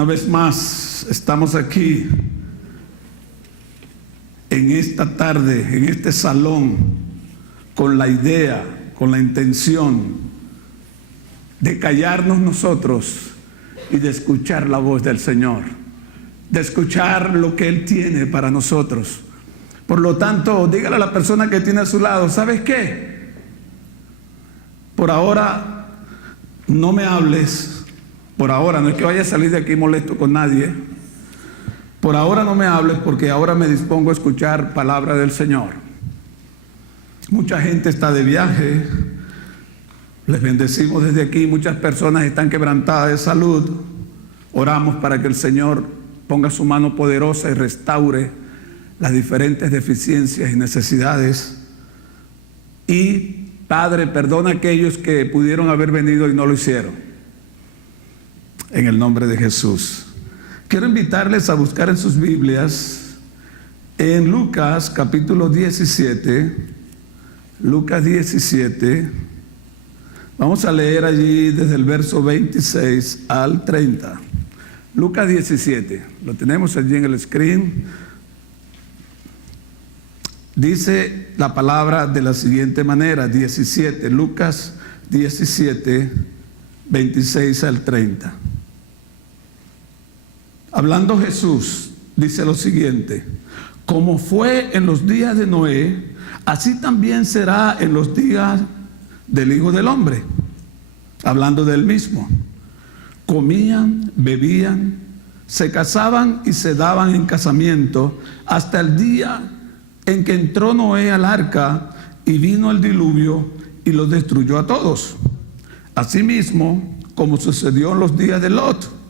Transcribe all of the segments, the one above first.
Una vez más estamos aquí en esta tarde, en este salón, con la idea, con la intención de callarnos nosotros y de escuchar la voz del Señor, de escuchar lo que Él tiene para nosotros. Por lo tanto, dígale a la persona que tiene a su lado, ¿sabes qué? Por ahora no me hables. Por ahora, no es que vaya a salir de aquí molesto con nadie. Por ahora no me hables, porque ahora me dispongo a escuchar palabra del Señor. Mucha gente está de viaje. Les bendecimos desde aquí. Muchas personas están quebrantadas de salud. Oramos para que el Señor ponga su mano poderosa y restaure las diferentes deficiencias y necesidades. Y, Padre, perdona a aquellos que pudieron haber venido y no lo hicieron. En el nombre de Jesús. Quiero invitarles a buscar en sus Biblias en Lucas capítulo 17. Lucas 17. Vamos a leer allí desde el verso 26 al 30. Lucas 17. Lo tenemos allí en el screen. Dice la palabra de la siguiente manera. 17. Lucas 17, 26 al 30. Hablando Jesús, dice lo siguiente: como fue en los días de Noé, así también será en los días del Hijo del Hombre. Hablando del mismo. Comían, bebían, se casaban y se daban en casamiento hasta el día en que entró Noé al arca y vino el diluvio y los destruyó a todos. Asimismo, como sucedió en los días de Lot,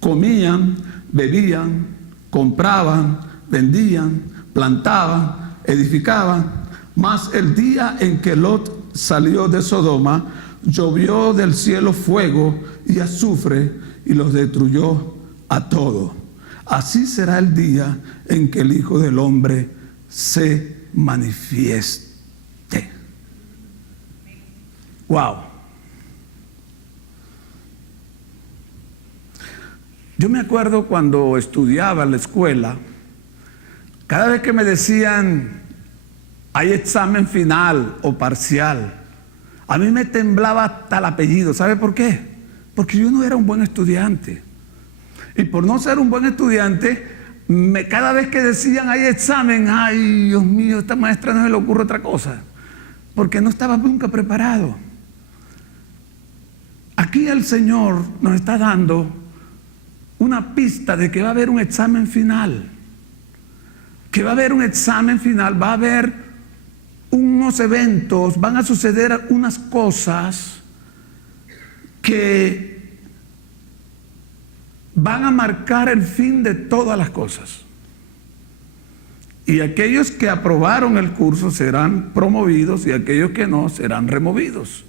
comían, bebían, compraban, vendían, plantaban, edificaban. Mas el día en que Lot salió de Sodoma, llovió del cielo fuego y azufre y los destruyó a todos. Así será el día en que el Hijo del Hombre se manifieste. Wow. Yo me acuerdo cuando estudiaba en la escuela, cada vez que me decían hay examen final o parcial, a mí me temblaba hasta el apellido. ¿Sabe por qué? Porque yo no era un buen estudiante. Y por no ser un buen estudiante, cada vez que decían hay examen, ay Dios mío, a esta maestra no se le ocurre otra cosa, porque no estaba nunca preparado. Aquí el Señor nos está dando una pista de que va a haber un examen final. Que va a haber un examen final, va a haber unos eventos, van a suceder unas cosas que van a marcar el fin de todas las cosas. Y aquellos que aprobaron el curso serán promovidos y aquellos que no serán removidos.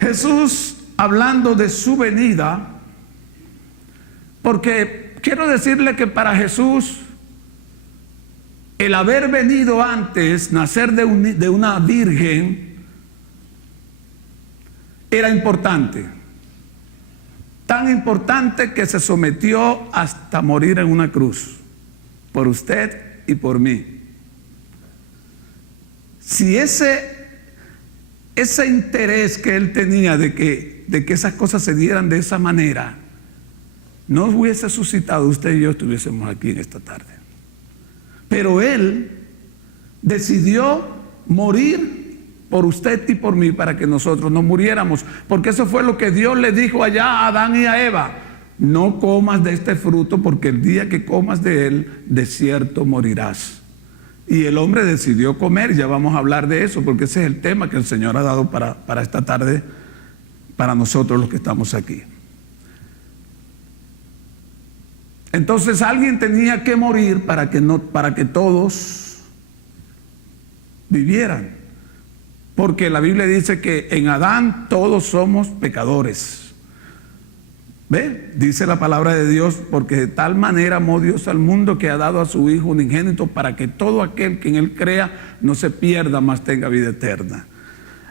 Jesús, hablando de su venida, porque quiero decirle que para Jesús el haber venido antes, nacer de una virgen, era importante. Tan importante que se sometió hasta morir en una cruz, por usted y por mí. Si ese interés que él tenía de que esas cosas se dieran de esa manera, no hubiese suscitado, usted y yo estuviésemos aquí en esta tarde. Pero Él decidió morir por usted y por mí para que nosotros no muriéramos. Porque eso fue lo que Dios le dijo allá a Adán y a Eva: no comas de este fruto, porque el día que comas de él, de cierto morirás. Y el hombre decidió comer. Ya vamos a hablar de eso, porque ese es el tema que el Señor ha dado para esta tarde, para nosotros los que estamos aquí. Entonces alguien tenía que morir para que todos vivieran. Porque la Biblia dice que en Adán todos somos pecadores. ¿Ve? Dice la palabra de Dios: porque de tal manera amó Dios al mundo que ha dado a su Hijo unigénito, para que todo aquel que en Él crea no se pierda, mas tenga vida eterna.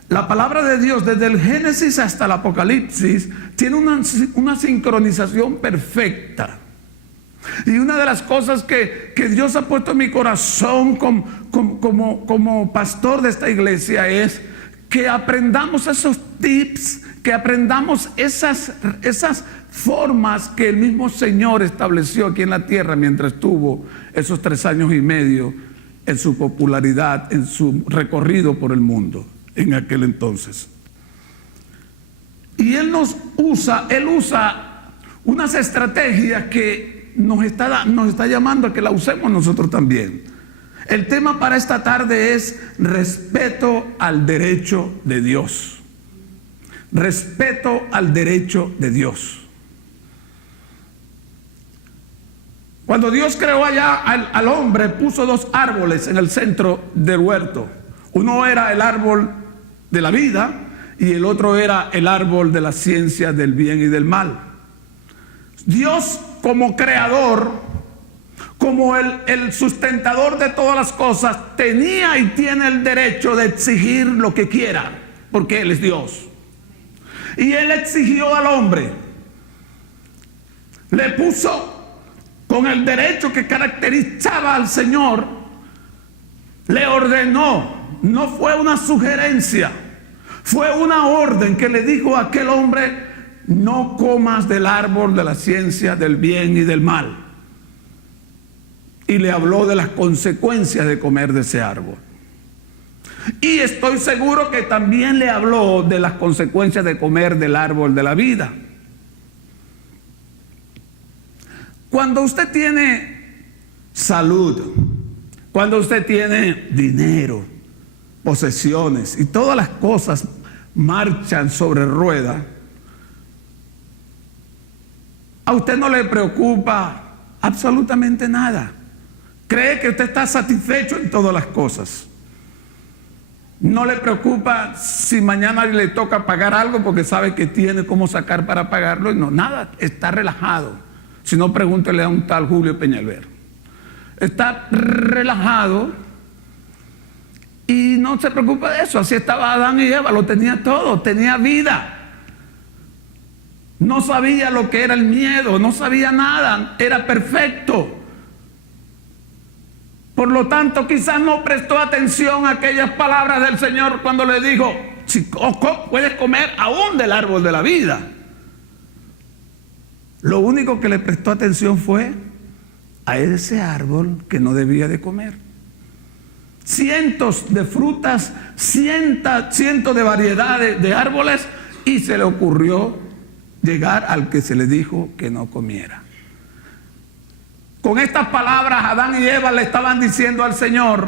La palabra de Dios, desde el Génesis hasta el Apocalipsis, tiene una sincronización perfecta. Y una de las cosas que Dios ha puesto en mi corazón como pastor de esta iglesia es que aprendamos esos tips, que aprendamos esas formas que el mismo Señor estableció aquí en la tierra mientras estuvo esos 3 años y medio en su popularidad, en su recorrido por el mundo en aquel entonces. Y Él usa unas estrategias que nos está llamando a que la usemos nosotros también. El tema para esta tarde es respeto al derecho de Dios. Respeto al derecho de Dios. Cuando Dios creó allá al hombre, puso 2 árboles en el centro del huerto. Uno era el árbol de la vida y el otro era el árbol de la ciencia del bien y del mal. Dios, como creador, como el sustentador de todas las cosas, tenía y tiene el derecho de exigir lo que quiera, porque Él es Dios. Y Él exigió al hombre, le puso con el derecho que caracterizaba al Señor, le ordenó. No fue una sugerencia, fue una orden que le dijo a aquel hombre: no comas del árbol de la ciencia del bien y del mal. Y le habló de las consecuencias de comer de ese árbol. Y estoy seguro que también le habló de las consecuencias de comer del árbol de la vida. Cuando usted tiene salud, cuando usted tiene dinero, posesiones y todas las cosas marchan sobre ruedas, a usted no le preocupa absolutamente nada. Cree que usted está satisfecho en todas las cosas. No le preocupa si mañana le toca pagar algo porque sabe que tiene cómo sacar para pagarlo. Y no, nada, está relajado. Si no, pregúntele a un tal Julio Peñalver. Está relajado y no se preocupa de eso. Así estaba Adán y Eva, lo tenía todo, tenía vida. No sabía lo que era el miedo, no sabía nada, era perfecto. Por lo tanto, quizás no prestó atención a aquellas palabras del Señor cuando le dijo: si puedes comer aún del árbol de la vida. Lo único que le prestó atención fue a ese árbol que no debía de comer. Cientos de frutas, cientos de variedades de árboles, y se le ocurrió llegar al que se le dijo que no comiera. Con estas palabras, Adán y Eva le estaban diciendo al Señor: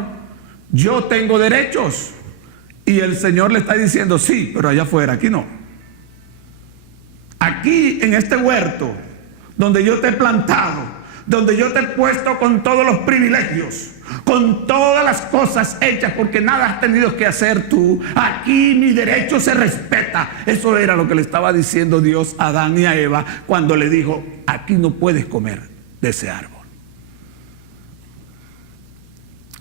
yo tengo derechos. Y el Señor le está diciendo: sí, pero allá afuera, aquí no. Aquí en este huerto, donde yo te he plantado, donde yo te he puesto con todos los privilegios, con todas las cosas hechas, porque nada has tenido que hacer tú, aquí mi derecho se respeta. Eso era lo que le estaba diciendo Dios a Adán y a Eva cuando le dijo: aquí no puedes comer de ese árbol.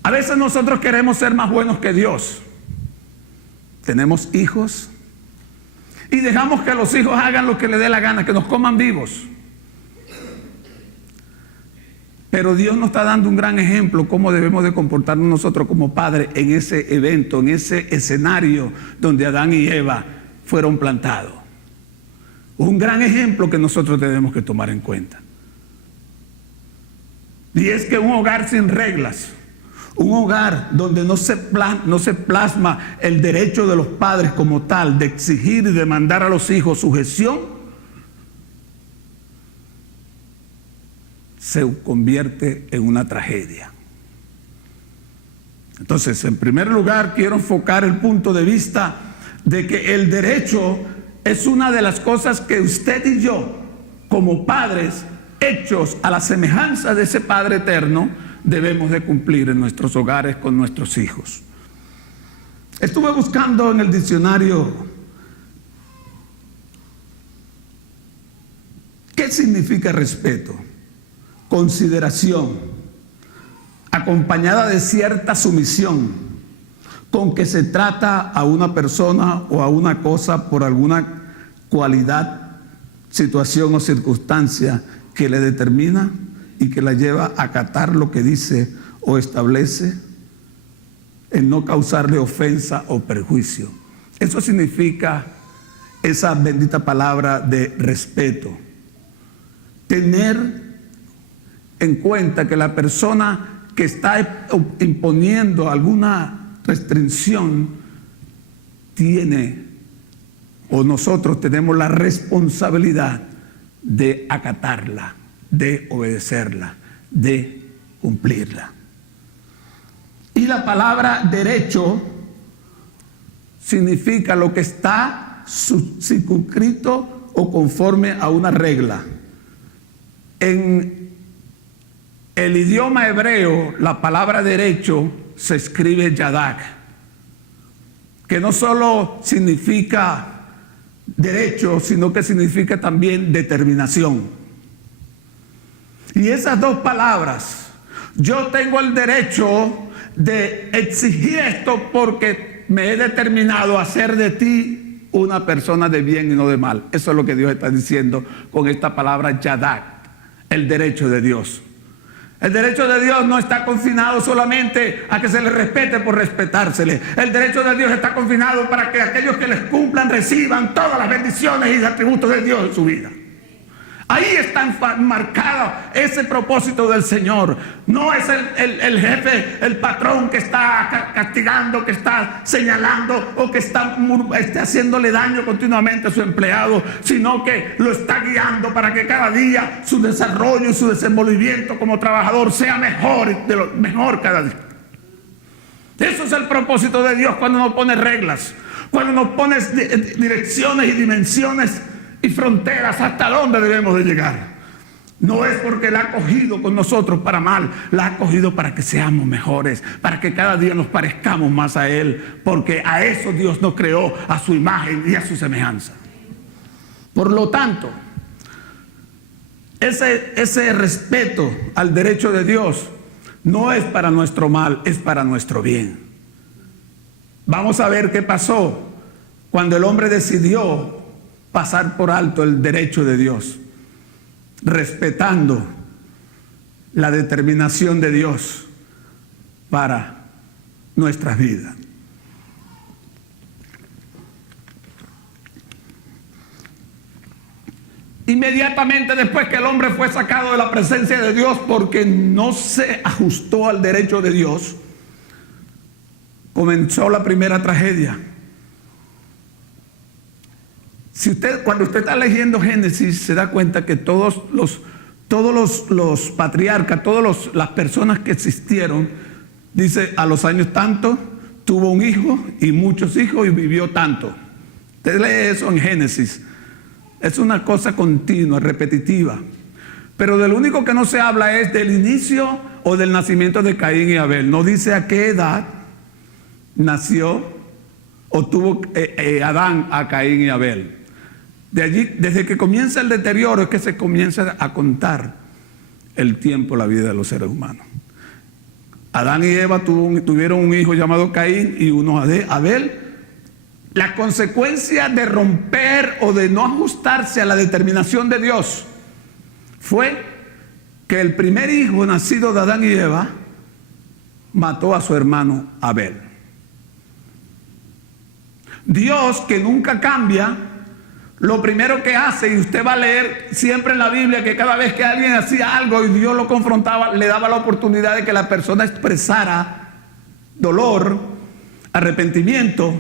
A veces nosotros queremos ser más buenos que Dios. Tenemos hijos y dejamos que los hijos hagan lo que les dé la gana, que nos coman vivos. Pero Dios nos está dando un gran ejemplo cómo debemos de comportarnos nosotros como padres en ese evento, en ese escenario donde Adán y Eva fueron plantados. Un gran ejemplo que nosotros tenemos que tomar en cuenta. Y es que un hogar sin reglas, un hogar donde no se plasma el derecho de los padres como tal de exigir y demandar a los hijos sujeción, se convierte en una tragedia. Entonces, en primer lugar, quiero enfocar el punto de vista de que el derecho es una de las cosas que usted y yo, como padres hechos a la semejanza de ese Padre eterno, debemos de cumplir en nuestros hogares con nuestros hijos. Estuve buscando en el diccionario qué significa respeto. Consideración, acompañada de cierta sumisión, con que se trata a una persona o a una cosa por alguna cualidad, situación o circunstancia que le determina y que la lleva a acatar lo que dice o establece, en no causarle ofensa o perjuicio. Eso significa esa bendita palabra de respeto. Tener en cuenta que la persona que está imponiendo alguna restricción tiene, o nosotros tenemos la responsabilidad de acatarla, de obedecerla, de cumplirla. Y la palabra derecho significa lo que está circunscrito o conforme a una regla. En el idioma hebreo, la palabra derecho se escribe yadak, que no solo significa derecho, sino que significa también determinación. Y esas dos palabras, yo tengo el derecho de exigir esto porque me he determinado a hacer de ti una persona de bien y no de mal. Eso es lo que Dios está diciendo con esta palabra yadak, el derecho de Dios. El derecho de Dios no está confinado solamente a que se le respete por respetársele. El derecho de Dios está confinado para que aquellos que les cumplan reciban todas las bendiciones y atributos de Dios en su vida. Ahí está marcado ese propósito del Señor. No es el jefe, el patrón que está castigando, que está señalando o que está haciéndole daño continuamente a su empleado, sino que lo está guiando para que cada día su desarrollo y su desenvolvimiento como trabajador sea mejor cada día. Eso es el propósito de Dios cuando nos pone reglas, cuando nos pone direcciones y dimensiones y fronteras hasta dónde debemos de llegar. No es porque la ha cogido con nosotros para mal, la ha cogido para que seamos mejores, para que cada día nos parezcamos más a Él, porque a eso Dios nos creó, a su imagen y a su semejanza. Por lo tanto, ese respeto al derecho de Dios no es para nuestro mal, es para nuestro bien. Vamos a ver qué pasó cuando el hombre decidió pasar por alto el derecho de Dios, respetando la determinación de Dios para nuestras vidas. Inmediatamente después que el hombre fue sacado de la presencia de Dios porque no se ajustó al derecho de Dios, comenzó la primera tragedia. Cuando usted está leyendo Génesis, se da cuenta que todos los patriarcas, todas las personas que existieron, dice, a los años tanto, tuvo un hijo y muchos hijos y vivió tanto. Usted lee eso en Génesis. Es una cosa continua, repetitiva. Pero del único que no se habla es del inicio o del nacimiento de Caín y Abel. No dice a qué edad nació o tuvo Adán a Caín y Abel. De allí, desde que comienza el deterioro, es que se comienza a contar el tiempo, la vida de los seres humanos. Adán y Eva tuvieron un hijo llamado Caín y uno Abel. La consecuencia de romper o de no ajustarse a la determinación de Dios fue que el primer hijo nacido de Adán y Eva mató a su hermano Abel. Dios, que nunca cambia, lo primero que hace, y usted va a leer siempre en la Biblia que cada vez que alguien hacía algo y Dios lo confrontaba, le daba la oportunidad de que la persona expresara dolor, arrepentimiento.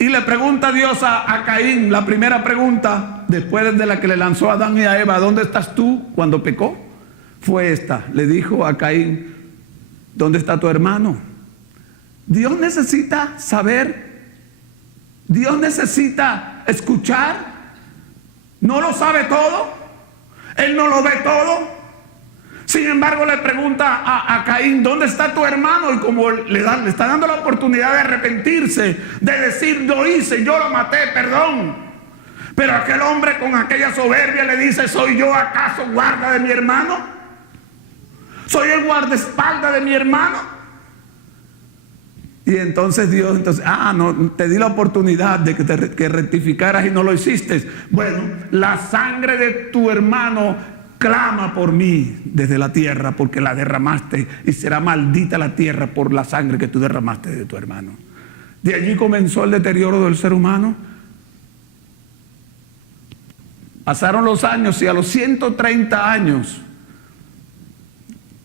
Y le pregunta a Dios a Caín, la primera pregunta, después de la que le lanzó a Adán y a Eva, ¿dónde estás tú cuando pecó? Fue esta, le dijo a Caín, ¿dónde está tu hermano? Dios necesita saber. Dios necesita escuchar. No lo sabe todo. Él no lo ve todo. Sin embargo, le pregunta a Caín, ¿dónde está tu hermano? Y como le está dando la oportunidad de arrepentirse, de decir, lo hice, yo lo maté, perdón. Pero aquel hombre con aquella soberbia le dice, ¿soy yo acaso guarda de mi hermano? ¿Soy el guardaespaldas de mi hermano? Y entonces Dios, no, te di la oportunidad de que rectificaras y no lo hiciste. Bueno, la sangre de tu hermano clama por mí desde la tierra, porque la derramaste, y será maldita la tierra por la sangre que tú derramaste de tu hermano. De allí comenzó el deterioro del ser humano. Pasaron los años y a los 130 años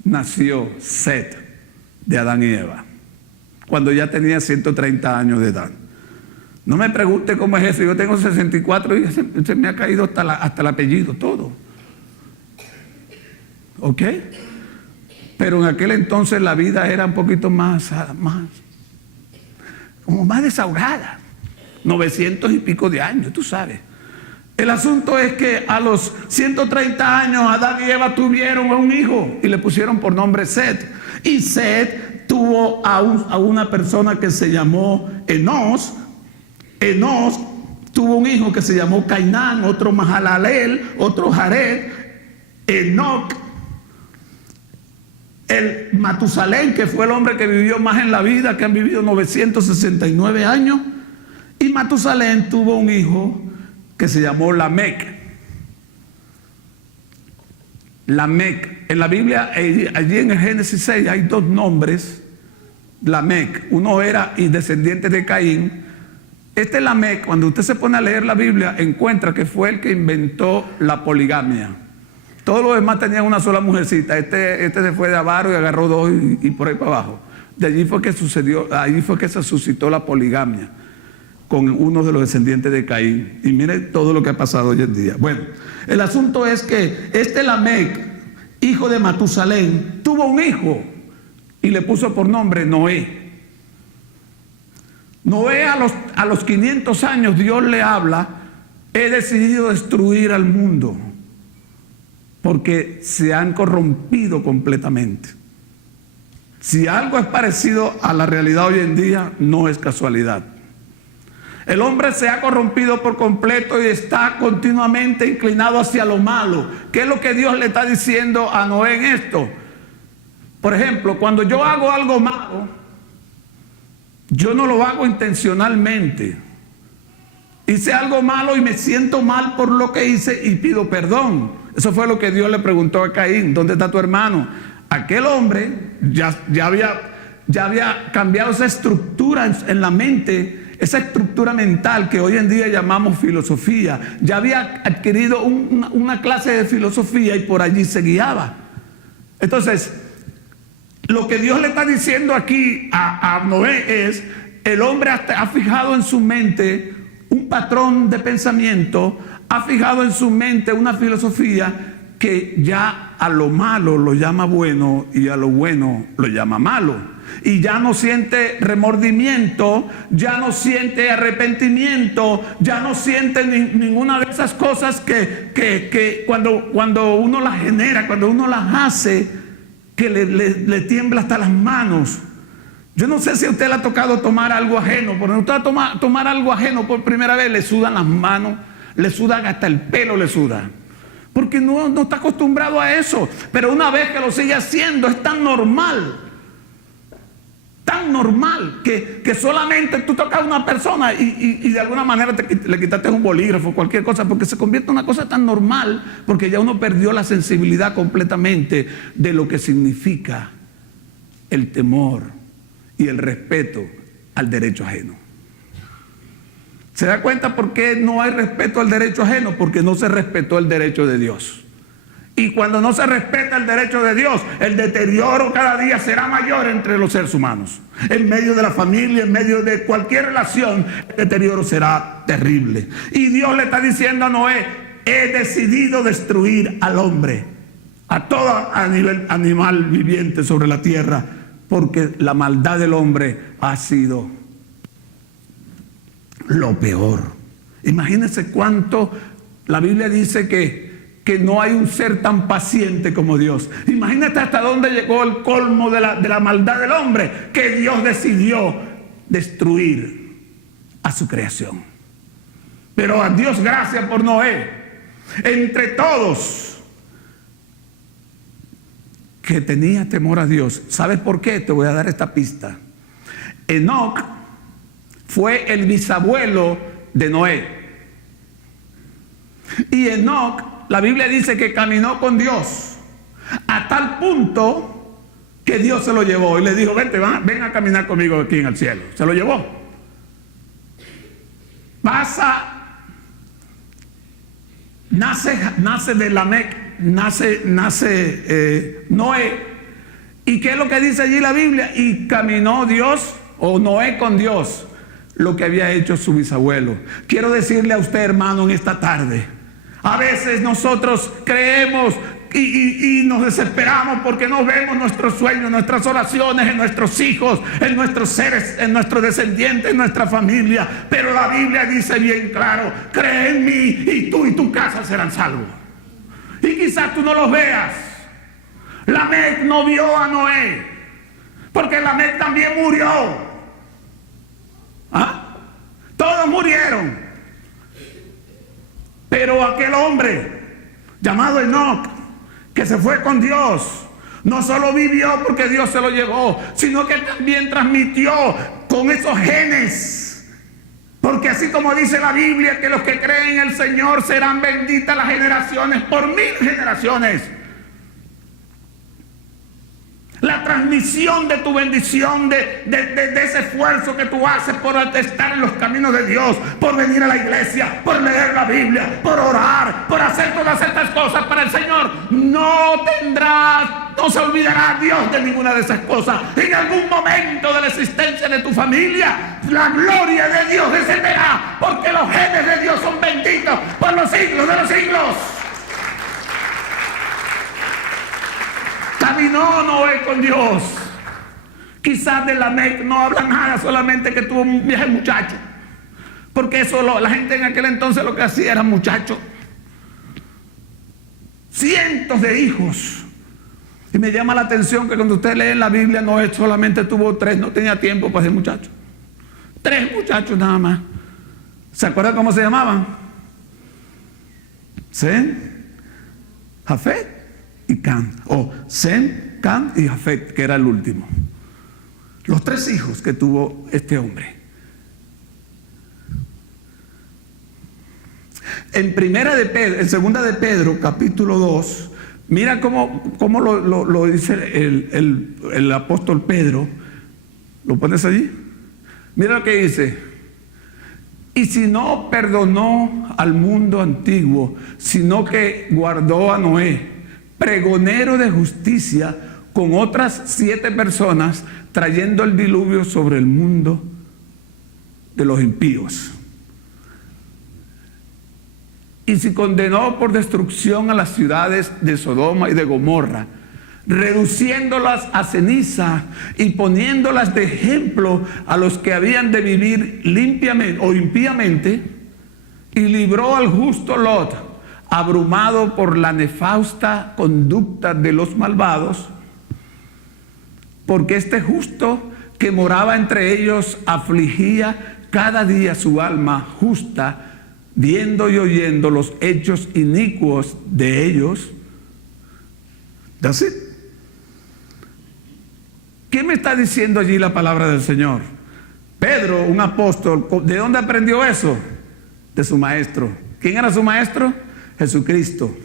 nació Set de Adán y Eva, cuando ya tenía 130 años de edad. No me pregunte cómo es eso. Yo tengo 64 y se me ha caído hasta el apellido, todo. ¿Ok? Pero en aquel entonces la vida era un poquito más desahogada. 900 y pico de años, tú sabes. El asunto es que a los 130 años Adán y Eva tuvieron un hijo y le pusieron por nombre Set. Y Set tuvo a una persona que se llamó Enos. Enos tuvo un hijo que se llamó Cainán, otro Mahalalel, otro Jared, Enoc, el Matusalén, que fue el hombre que vivió más en la vida, que han vivido 969 años. Y Matusalén tuvo un hijo que se llamó Lamec. Lamec, en la Biblia, allí en el Génesis 6 hay dos nombres, Lamec. Uno era y descendiente de Caín. Este Lamec, cuando usted se pone a leer la Biblia, encuentra que fue el que inventó la poligamia. Todos los demás tenían una sola mujercita. Este se fue de avaro y agarró dos y por ahí para abajo. De allí fue que ahí fue que se suscitó la poligamia con uno de los descendientes de Caín. Y mire todo lo que ha pasado hoy en día. Bueno, el asunto es que este Lamec, hijo de Matusalén, tuvo un hijo y le puso por nombre Noé. Noé a los 500 años Dios le habla: he decidido destruir al mundo porque se han corrompido completamente. Si algo es parecido a la realidad hoy en día, no es casualidad. El hombre se ha corrompido por completo y está continuamente inclinado hacia lo malo. ¿Qué es lo que Dios le está diciendo a Noé en esto? Por ejemplo, cuando yo hago algo malo, yo no lo hago intencionalmente. Hice algo malo y me siento mal por lo que hice y pido perdón. Eso fue lo que Dios le preguntó a Caín: ¿dónde está tu hermano? Aquel hombre ya había cambiado esa estructura en la mente, esa estructura mental que hoy en día llamamos filosofía. Ya había adquirido una clase de filosofía y por allí se guiaba. Entonces, lo que Dios le está diciendo aquí a Noé es: el hombre ha fijado en su mente un patrón de pensamiento, ha fijado en su mente una filosofía que ya a lo malo lo llama bueno y a lo bueno lo llama malo. Y ya no siente remordimiento, ya no siente arrepentimiento, ya no siente ninguna de esas cosas que cuando uno las genera, cuando uno las hace, que le tiembla hasta las manos. Yo no sé si a usted le ha tocado tomar algo ajeno. Cuando usted tomar algo ajeno por primera vez, le sudan las manos, le sudan hasta el pelo, le suda. Porque no está acostumbrado a eso. Pero una vez que lo sigue haciendo, es tan normal que solamente tú tocas a una persona y de alguna manera le quitaste un bolígrafo, cualquier cosa, porque se convierte en una cosa tan normal, porque ya uno perdió la sensibilidad completamente de lo que significa el temor y el respeto al derecho ajeno. ¿Se da cuenta por qué no hay respeto al derecho ajeno? Porque no se respetó el derecho de Dios. Y cuando no se respeta el derecho de Dios, el deterioro cada día será mayor entre los seres humanos. En medio de la familia, en medio de cualquier relación, el deterioro será terrible. Y Dios le está diciendo a Noé: he decidido destruir al hombre, a todo animal viviente sobre la tierra, porque la maldad del hombre ha sido lo peor. Imagínense cuánto la Biblia dice que no hay un ser tan paciente como Dios. Imagínate hasta dónde llegó el colmo de la maldad del hombre, que Dios decidió destruir a su creación. Pero a Dios gracias por Noé. Entre todos que tenía temor a Dios. ¿Sabes por qué? Te voy a dar esta pista. Enoc fue el bisabuelo de Noé. Y Enoc, la Biblia dice que caminó con Dios a tal punto que Dios se lo llevó y le dijo: vente, ven a caminar conmigo aquí en el cielo. Se lo llevó. Nace de Lamec, nace Noé. ¿Y qué es lo que dice allí la Biblia? Y caminó Dios, o Noé, con Dios, lo que había hecho su bisabuelo. Quiero decirle a usted, hermano, en esta tarde, a veces nosotros creemos y nos desesperamos porque no vemos nuestros sueños, nuestras oraciones en nuestros hijos, en nuestros seres, en nuestros descendientes, en nuestra familia. Pero la Biblia dice bien claro: cree en mí y tú y tu casa serán salvos. Y quizás tú no los veas. Lamec no vio a Noé, porque Lamec también murió. Todos murieron. Pero aquel hombre llamado Enoc, que se fue con Dios, no solo vivió porque Dios se lo llevó, sino que también transmitió con esos genes. Porque así como dice la Biblia que los que creen en el Señor serán benditas las generaciones por 1000 generaciones. La transmisión de tu bendición, de ese esfuerzo que tú haces por estar en los caminos de Dios, por venir a la iglesia, por leer la Biblia, por orar, por hacer todas estas cosas para el Señor, no se olvidará Dios de ninguna de esas cosas. En algún momento de la existencia de tu familia, la gloria de Dios descenderá, porque los genes de Dios son benditos por los siglos de los siglos. Caminó Noé con Dios. Quizás de Lamec no habla nada, solamente que tuvo un viejo muchacho. Porque eso la gente en aquel entonces lo que hacía era muchacho. Cientos de hijos. Y me llama la atención que cuando usted lee en la Biblia, Noé solamente tuvo 3, no tenía tiempo para ser muchacho. 3 muchachos nada más. ¿Se acuerdan cómo se llamaban? Sem, Jafet y Cam, o Sem, Cam y Jafet, que era el último. Los 3 hijos que tuvo este hombre. En segunda de Pedro, capítulo 2, mira cómo lo dice el apóstol Pedro. ¿Lo pones allí? Mira lo que dice: y si no perdonó al mundo antiguo, sino que guardó a Noé, pregonero de justicia, con otras 7 personas, trayendo el diluvio sobre el mundo de los impíos. Y si condenó por destrucción a las ciudades de Sodoma y de Gomorra, reduciéndolas a ceniza y poniéndolas de ejemplo a los que habían de vivir limpiamente o impíamente, y libró al justo Lot, abrumado por la nefasta conducta de los malvados, porque este justo que moraba entre ellos afligía cada día su alma justa, viendo y oyendo los hechos inicuos de ellos. That's it. ¿Qué me está diciendo allí la palabra del Señor? Pedro, un apóstol, ¿de dónde aprendió eso? De su maestro. ¿Quién era su maestro? Jesucristo.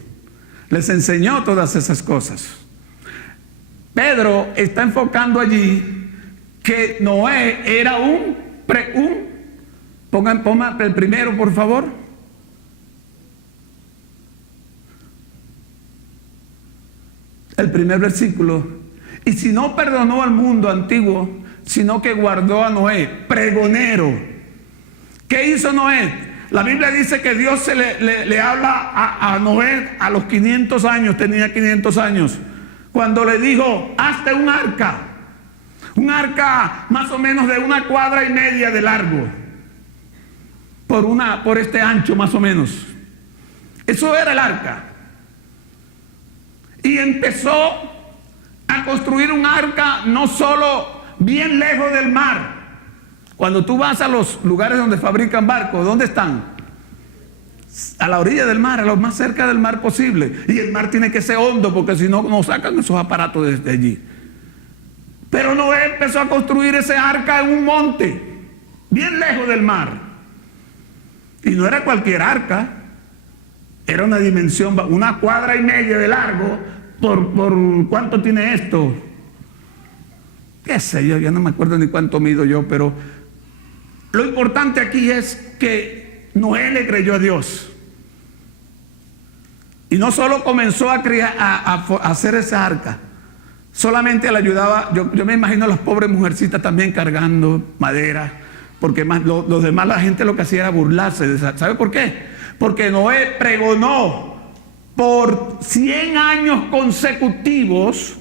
Les enseñó todas esas cosas. Pedro está enfocando allí que Noé era pongan el primero, por favor. El primer versículo. Y si no perdonó al mundo antiguo, sino que guardó a Noé, pregonero. ¿Qué hizo Noé? La Biblia dice que Dios le habla a Noé a los 500 años, tenía 500 años, cuando le dijo: hazte un arca más o menos de 1,5 cuadras de largo, por este ancho más o menos. Eso era el arca. Y empezó a construir un arca no solo bien lejos del mar. Cuando tú vas a los lugares donde fabrican barcos, ¿dónde están? A la orilla del mar, a lo más cerca del mar posible. Y el mar tiene que ser hondo, porque si no, no sacan esos aparatos desde allí. Pero Noé empezó a construir ese arca en un monte, bien lejos del mar. Y no era cualquier arca, era una dimensión, 1,5 cuadras de largo. ¿Por cuánto tiene esto? Qué sé yo, ya no me acuerdo ni cuánto mido yo, pero lo importante aquí es que Noé le creyó a Dios. Y no solo comenzó a hacer esa arca, solamente le ayudaba. Yo me imagino a las pobres mujercitas también cargando madera, porque los demás, la gente lo que hacía era burlarse de esa. ¿Sabe por qué? Porque Noé pregonó por 100 años consecutivos.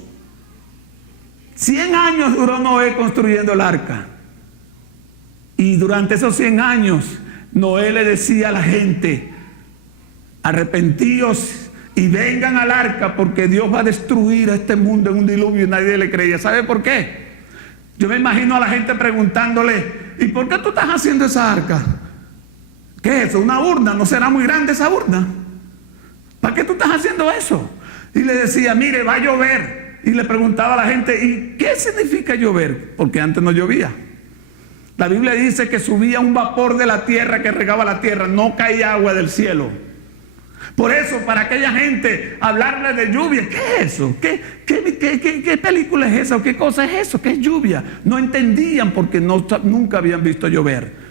100 años duró Noé construyendo el arca. Y durante esos 100 años, Noé le decía a la gente: arrepentíos y vengan al arca, porque Dios va a destruir a este mundo en un diluvio. Y nadie le creía. ¿Sabe por qué? Yo me imagino a la gente preguntándole: ¿y por qué tú estás haciendo esa arca? ¿Qué es eso? ¿Una urna? ¿No será muy grande esa urna? ¿Para qué tú estás haciendo eso? Y le decía: mire, va a llover. Y le preguntaba a la gente: ¿y qué significa llover? Porque antes no llovía. La Biblia dice que subía un vapor de la tierra que regaba la tierra, no caía agua del cielo. Por eso, para aquella gente, hablarle de lluvia, ¿qué es eso? ¿Qué película es esa? ¿O qué cosa es eso? ¿Qué es lluvia? No entendían, porque nunca habían visto llover.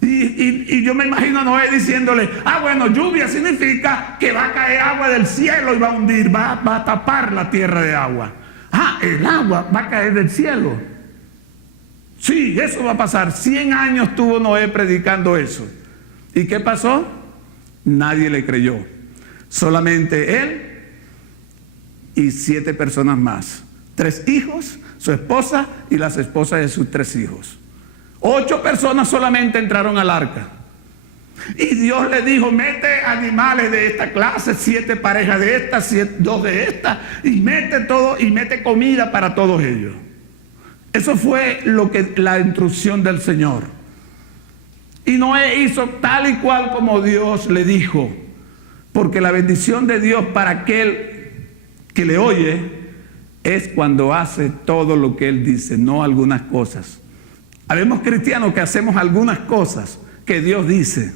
Y yo me imagino a Noé diciéndole: bueno, lluvia significa que va a caer agua del cielo y va a hundir, va a tapar la tierra de agua. El agua va a caer del cielo. Sí, eso va a pasar. 100 años tuvo Noé predicando eso. ¿Y qué pasó? Nadie le creyó. Solamente él y 7 personas más. 3 hijos, su esposa y las esposas de sus 3 hijos. 8 personas solamente entraron al arca. Y Dios le dijo: mete animales de esta clase, 7 parejas de estas, 2 de estas, y mete todo, y mete comida para todos ellos. Eso fue la instrucción del Señor. Y Noé hizo tal y cual como Dios le dijo, porque la bendición de Dios para aquel que le oye es cuando hace todo lo que Él dice, no algunas cosas. Habemos cristianos que hacemos algunas cosas que Dios dice,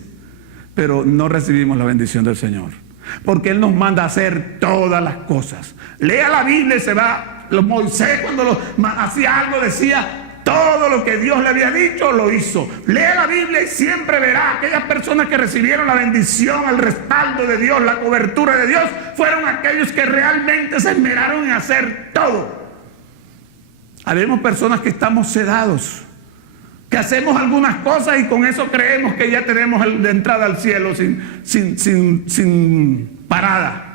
pero no recibimos la bendición del Señor, porque Él nos manda a hacer todas las cosas. Lea la Biblia y se va. Moisés, cuando hacía algo, decía: todo lo que Dios le había dicho lo hizo. Lea la Biblia y siempre verá aquellas personas que recibieron la bendición, el respaldo de Dios, la cobertura de Dios, fueron aquellos que realmente se esmeraron en hacer todo. Habemos personas que estamos sedados, que hacemos algunas cosas y con eso creemos que ya tenemos la entrada al cielo sin parada.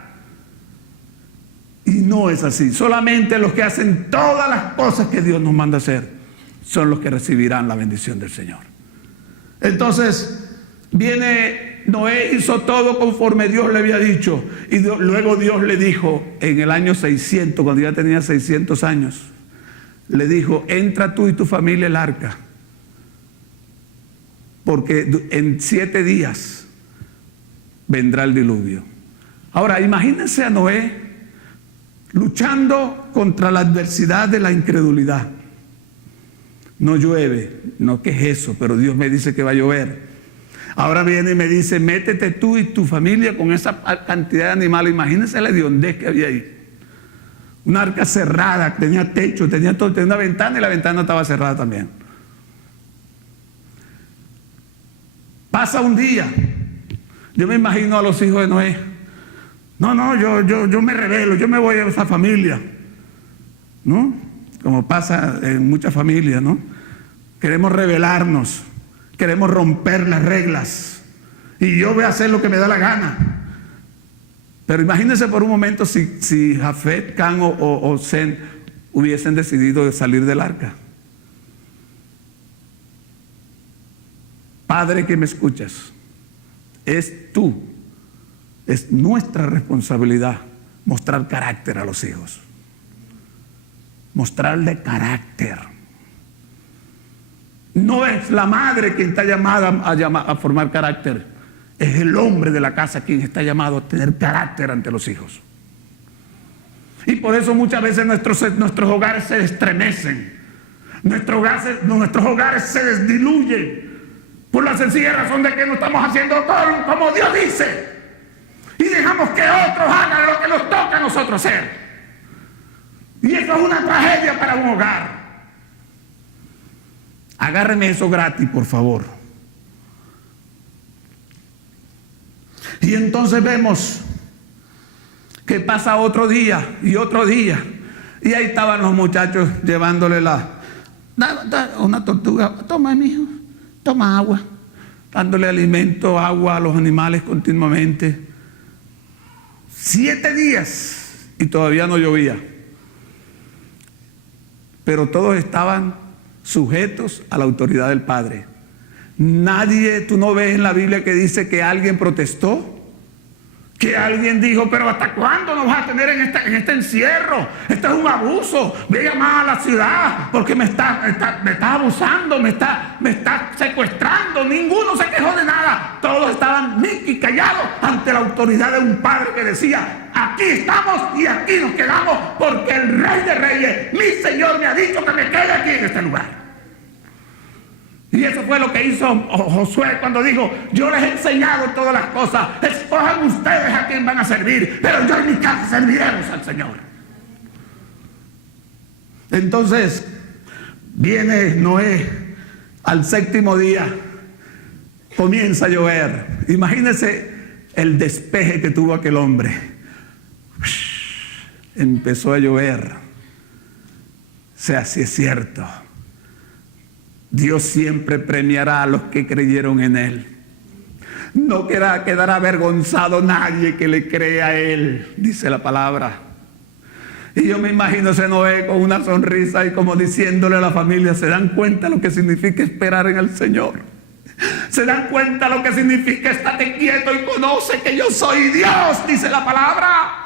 Y no es así. Solamente los que hacen todas las cosas que Dios nos manda hacer son los que recibirán la bendición del Señor. Entonces viene Noé, hizo todo conforme Dios le había dicho. Y luego Dios le dijo en el año 600, cuando ya tenía 600 años, le dijo: entra tú y tu familia al arca, porque en 7 días vendrá el diluvio. Ahora, imagínense a Noé luchando contra la adversidad de la incredulidad. No llueve, no, ¿qué es eso? Pero Dios me dice que va a llover. Ahora viene y me dice: métete tú y tu familia con esa cantidad de animales. Imagínense la hediondez que había ahí. Una arca cerrada, tenía techo, tenía todo, tenía una ventana y la ventana estaba cerrada también. Pasa un día. Yo me imagino a los hijos de Noé: no, yo me rebelo, yo me voy a esa familia, ¿no? Como pasa en muchas familias, ¿no? Queremos rebelarnos, queremos romper las reglas, y yo voy a hacer lo que me da la gana. Pero imagínense por un momento si Jafet, Can o Sem hubiesen decidido de salir del arca. Padre que me escuchas, es nuestra responsabilidad mostrar carácter a los hijos. Mostrarle carácter. No es la madre quien está llamada a formar carácter, es el hombre de la casa quien está llamado a tener carácter ante los hijos. Y por eso muchas veces nuestros hogares se estremecen. Nuestros hogares se desdiluyen. Por la sencilla razón de que no estamos haciendo todo como Dios dice. Y dejamos que otros hagan lo que nos toca a nosotros hacer. Y eso es una tragedia para un hogar. Agárreme eso gratis, por favor. Y entonces vemos que pasa otro día y otro día. Y ahí estaban los muchachos llevándole una tortuga. Toma, mijo, toma agua. Dándole alimento, agua a los animales continuamente. 7 días y todavía no llovía. Pero todos estaban sujetos a la autoridad del Padre. Nadie, tú no ves en la Biblia que dice que alguien protestó, que alguien dijo, pero ¿hasta cuándo nos vas a tener en este encierro? Esto es un abuso. Voy a llamar a la ciudad porque me está abusando, me está secuestrando. Ninguno se quejó de nada. Todos estaban y callados ante la autoridad de un padre que decía, aquí estamos y aquí nos quedamos porque el Rey de Reyes, mi Señor, me ha dicho que me quede aquí en este lugar. Y eso fue lo que hizo Josué cuando dijo, yo les he enseñado todas las cosas, escojan ustedes a quién van a servir, pero yo en mi casa serviremos al Señor. Entonces viene Noé al 7º día, comienza a llover. Imagínense el despeje que tuvo aquel hombre. Empezó a llover. O sea, si es cierto, Dios siempre premiará a los que creyeron en Él. No quedará avergonzado nadie que le crea a Él, dice la palabra. Y yo me imagino ese Noé con una sonrisa y como diciéndole a la familia, ¿se dan cuenta lo que significa esperar en el Señor? ¿Se dan cuenta lo que significa estate quieto y conoce que yo soy Dios? Dice la palabra.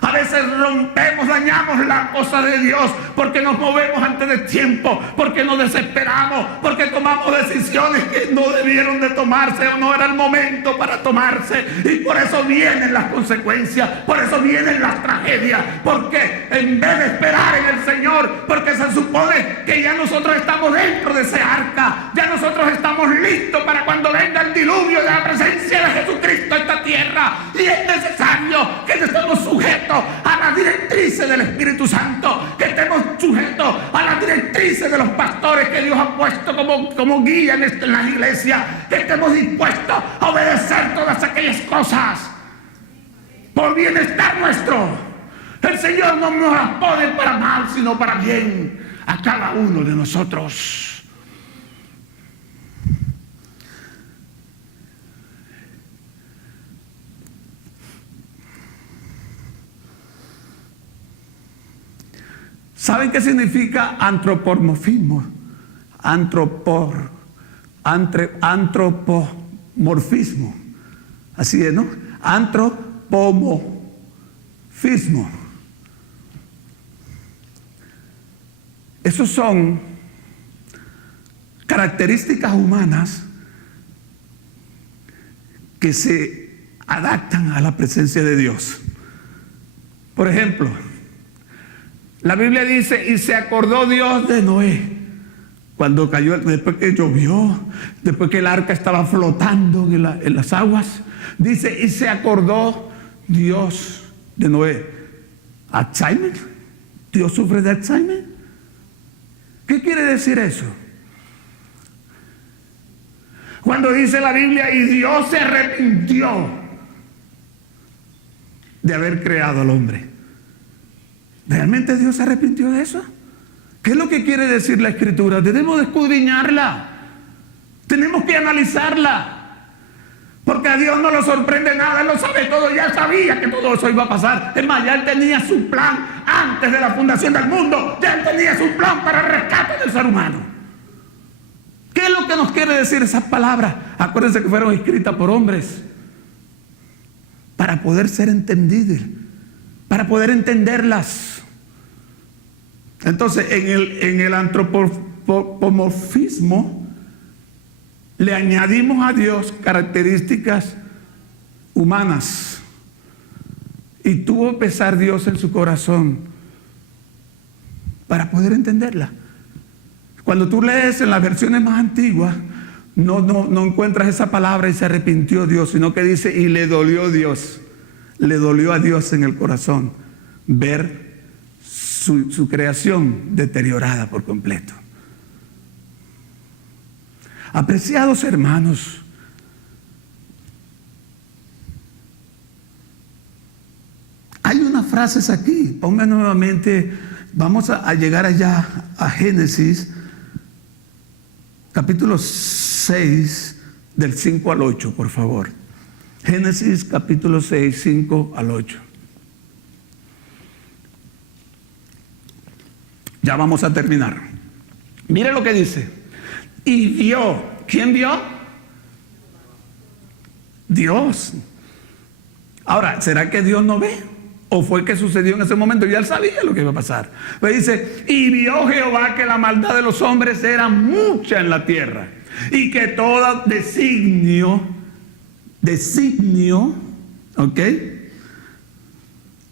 A veces rompemos, dañamos la cosa de Dios porque nos movemos antes de tiempo, porque nos desesperamos, porque tomamos decisiones que no debieron de tomarse o no era el momento para tomarse. Y por eso vienen las consecuencias, por eso vienen las tragedias, porque en vez de esperar en el Señor, porque se supone que ya nosotros estamos dentro de ese arca, ya nosotros estamos listos para cuando venga el diluvio de la presencia de Jesucristo a esta tierra. Y es necesario que estemos sujetos a las directrices del Espíritu Santo, que estemos sujetos a las directrices de los pastores que Dios ha puesto como guía en las iglesias, que estemos dispuestos a obedecer todas aquellas cosas por bienestar nuestro. El Señor no nos las pone para mal, sino para bien a cada uno de nosotros. ¿Saben qué significa antropomorfismo? Antropomorfismo. Así es, ¿no? Antropomorfismo. Esos son características humanas que se adaptan a la presencia de Dios. Por ejemplo, la Biblia dice, y se acordó Dios de Noé, cuando cayó, después que llovió, después que el arca estaba flotando en las aguas, dice, y se acordó Dios de Noé. ¿Alzheimer? ¿Dios sufre de Alzheimer? ¿Qué quiere decir eso? Cuando dice la Biblia, y Dios se arrepintió de haber creado al hombre. ¿Realmente Dios se arrepintió de eso? ¿Qué es lo que quiere decir la Escritura? Debemos de escudriñarla. Tenemos que analizarla. Porque a Dios no lo sorprende nada. Él lo sabe todo. Ya sabía que todo eso iba a pasar. Es más, ya Él tenía su plan antes de la fundación del mundo. Ya Él tenía su plan para el rescate del ser humano. ¿Qué es lo que nos quiere decir esas palabras? Acuérdense que fueron escritas por hombres para poder ser entendidas, para poder entenderlas. Entonces, en el antropomorfismo le añadimos a Dios características humanas Y tuvo que pesar Dios en su corazón para poder entenderla. Cuando tú lees en las versiones más antiguas, no encuentras esa palabra y se arrepintió Dios, sino que dice, y le dolió Dios. Le dolió a Dios en el corazón ver su creación deteriorada por completo. Apreciados hermanos, hay unas frases aquí, ponme nuevamente, vamos a llegar allá a Génesis, capítulo 6, del 5 al 8, por favor. Génesis capítulo 6, 5 al 8. Ya vamos a terminar. Mire lo que dice. Y vio. ¿Quién vio? Dios. Ahora, ¿será que Dios no ve? ¿O fue que sucedió en ese momento? Ya él sabía lo que iba a pasar. Pero dice, y vio Jehová que la maldad de los hombres era mucha en la tierra, y que todo designio, ¿ok?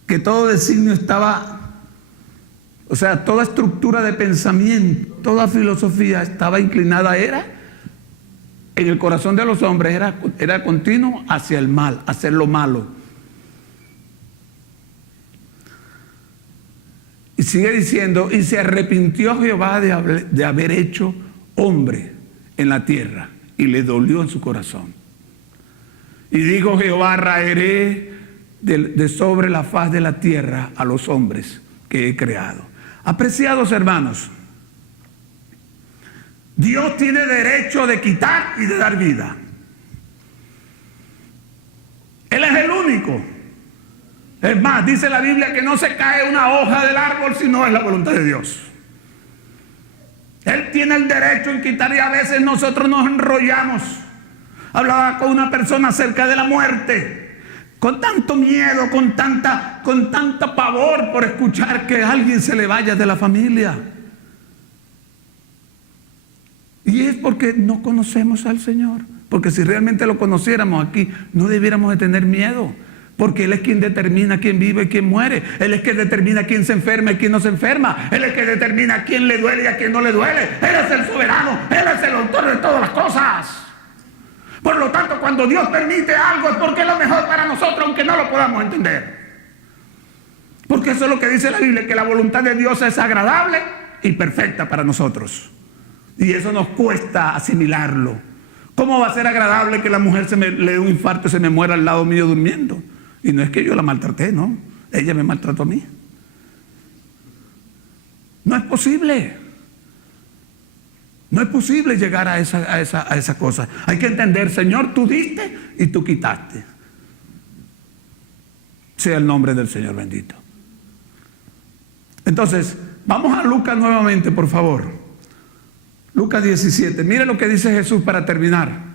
Que todo designio estaba, o sea, toda estructura de pensamiento, toda filosofía estaba inclinada, era en el corazón de los hombres, era continuo hacia el mal, hacer lo malo. Y sigue diciendo, y se arrepintió Jehová de haber hecho hombre en la tierra, y le dolió en su corazón. Y dijo Jehová, raeré de sobre la faz de la tierra a los hombres que he creado. Apreciados hermanos, Dios tiene derecho de quitar y de dar vida. Él es el único. Es más, dice la Biblia que no se cae una hoja del árbol si no es la voluntad de Dios. Él tiene el derecho en quitar, y a veces nosotros nos enrollamos. Hablaba con una persona acerca de la muerte, con tanto miedo, con tanta pavor por escuchar que alguien se le vaya de la familia. Y es porque no conocemos al Señor. Porque si realmente lo conociéramos aquí, no debiéramos de tener miedo. Porque Él es quien determina quién vive y quién muere. Él es quien determina quién se enferma y quién no se enferma. Él es quien determina a quién le duele y a quién no le duele. Él es el soberano. Él es el autor de todas las cosas. Por lo tanto, cuando Dios permite algo es porque es lo mejor para nosotros, aunque no lo podamos entender. Porque eso es lo que dice la Biblia, que la voluntad de Dios es agradable y perfecta para nosotros. Y eso nos cuesta asimilarlo. ¿Cómo va a ser agradable que la mujer le dé un infarto y se me muera al lado mío durmiendo? Y no es que yo la maltraté, no. Ella me maltrató a mí. No es posible. No es posible llegar a esa cosa. Hay que entender, Señor, tú diste y tú quitaste. Sea el nombre del Señor bendito. Entonces, vamos a Lucas nuevamente, por favor. Lucas 17. Mire lo que dice Jesús para terminar.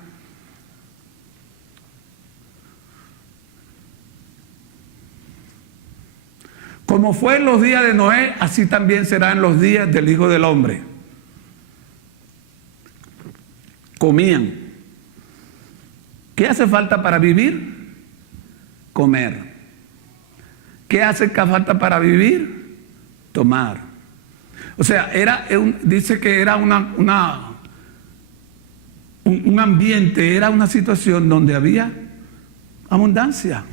Como fue en los días de Noé, así también será en los días del Hijo del Hombre. Comían. ¿Qué hace falta para vivir? Comer. ¿Qué hace falta para vivir? Tomar. O sea, dice que era un ambiente, era una situación donde había abundancia.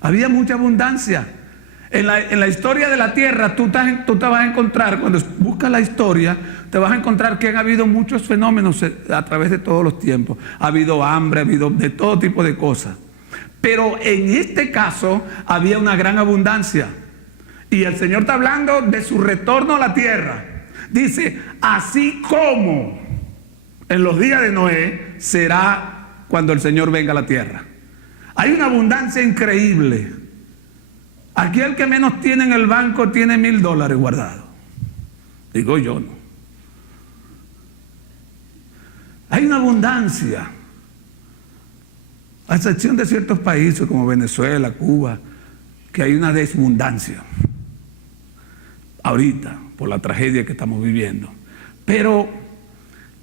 Había mucha abundancia. En la historia de la tierra, tú te vas a encontrar, cuando buscas la historia, te vas a encontrar que han habido muchos fenómenos a través de todos los tiempos. Ha habido hambre, ha habido de todo tipo de cosas. Pero en este caso, había una gran abundancia. Y el Señor está hablando de su retorno a la tierra. Dice, así como en los días de Noé, será cuando el Señor venga a la tierra. Hay una abundancia increíble. Aquí el que menos tiene en el banco tiene $1,000 guardados. Digo yo, no. Hay una abundancia. A excepción de ciertos países como Venezuela, Cuba, que hay una desabundancia. Ahorita, por la tragedia que estamos viviendo. Pero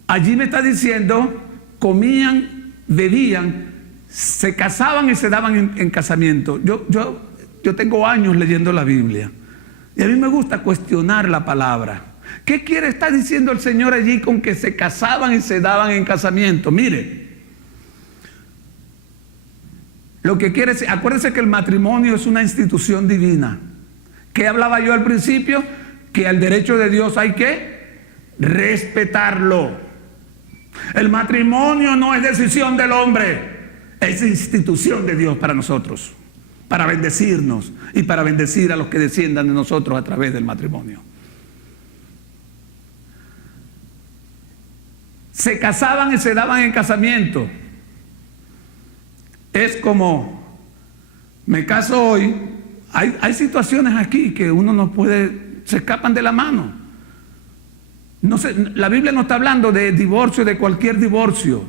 allí me está diciendo, comían, bebían, se casaban y se daban en casamiento. Yo yo tengo años leyendo la Biblia y a mí me gusta cuestionar la palabra. ¿Qué quiere estar diciendo el Señor allí con que se casaban y se daban en casamiento? Mire, lo que quiere decir, acuérdense que el matrimonio es una institución divina. ¿Qué hablaba yo al principio? Que al derecho de Dios hay que respetarlo. El matrimonio no es decisión del hombre, es institución de Dios para nosotros, para bendecirnos y para bendecir a los que desciendan de nosotros a través del matrimonio. Se casaban y se daban en casamiento. Es como, me caso hoy, hay situaciones aquí que uno no puede, se escapan de la mano. No sé, la Biblia no está hablando de divorcio, de cualquier divorcio.